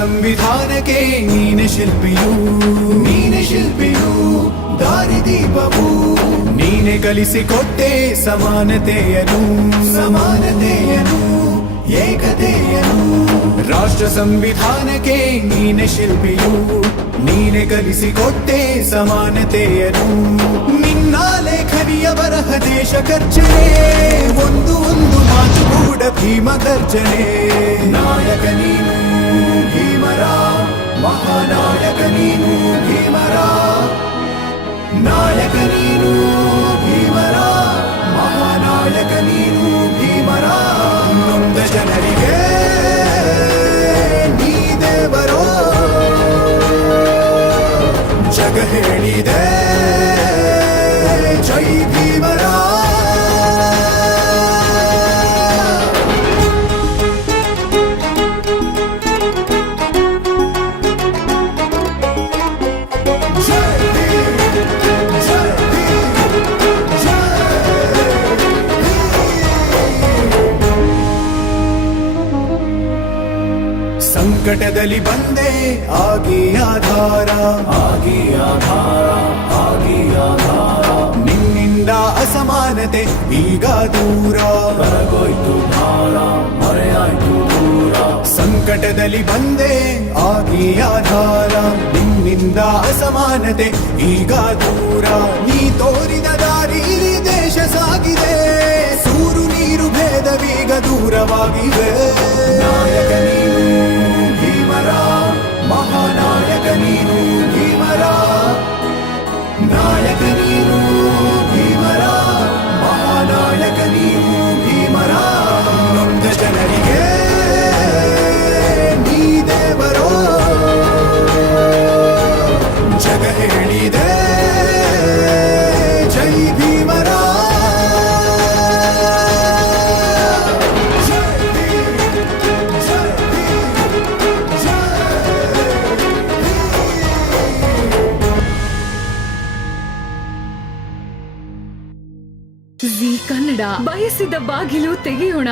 ಸಂವಿಧಾನಕ್ಕೆ ನೀನೆ ಶಿಲ್ಪಿಯು ದಾರಿದೀಪವು ನೀನೆ ಕಲಿಸಿಕೊಟ್ಟೆ ಸಮಾನತೆಯನು ಏಕತೆಯನು ರಾಷ್ಟ್ರ ಸಂವಿಧಾನಕ್ಕೆ ನೀನೆ ಶಿಲ್ಪಿಯು ನೀನೆ ಕಲಿಸಿಕೊಟ್ಟೆ ಸಮಾನತೆಯನು ನಿನ್ನ ಲೇಖನಿಯ ಬರಹ ದೇಶ ಖರ್ಚನೆ ಒಂದು ಮಾತು ಕೂಡ ಭೀಮ ಗರ್ಜನೆ ನಾಯಕ ನೀನು ಭೀಮರ ಮಹಾನಾಯಕ ನೀನು ಭೀಮರ ನಾಯಕ ನೀನು ಭೀಮರ ಮಹಾನಾಯಕ ನೀನು ಭೀಮರ ನೊಂದ ಜನರಿಗೆ ನೀ ದೇವರೋ ಜಗ ಹೇಳಿದೆ ಜೈ ಭೀಮರ ಸಂಕಟದಲ್ಲಿ ಬಂದೆ ಆಗಿ ಆಧಾರ ನಿನ್ನಿಂದ ಅಸಮಾನತೆ ಈಗ ದೂರ ಬರಗೋಯ್ತು ಭಾರ ಮರೆಯಾಯ್ತು ದೂರ ಸಂಕಟದಲ್ಲಿ ಬಂದೆ ಆಗಿ ಆಧಾರ ನಿನ್ನಿಂದ ಅಸಮಾನತೆ ಈಗ ದೂರ ನೀ ತೋರಿದ ದಾರಿ ದೇಶ ಸಾಗಿದೆ ಸೂರು ನೀರು ಭೇದವೀಗ ದೂರವಾಗಿವೆ ನಾಯಕ ನೀನು ಭೀಮರ ಮಹಾನಾಯಕ ನೀನು ಭೀಮರ ನಾಯಕ ನೀನು ಭೀಮರ ಮಹಾನಾಯಕ ನೀನು ಭೀಮರ ನೊಂದ ಜನರಿಗೆ ನೀ ದೇವರೋ ಜಗ ಹೇಳಿದೆ ಜೈ ಭೀಮರ ಜೀ ಕನ್ನಡ ಬಯಸಿದ ಬಾಗಿಲು ತೆಗೆಯೋಣ.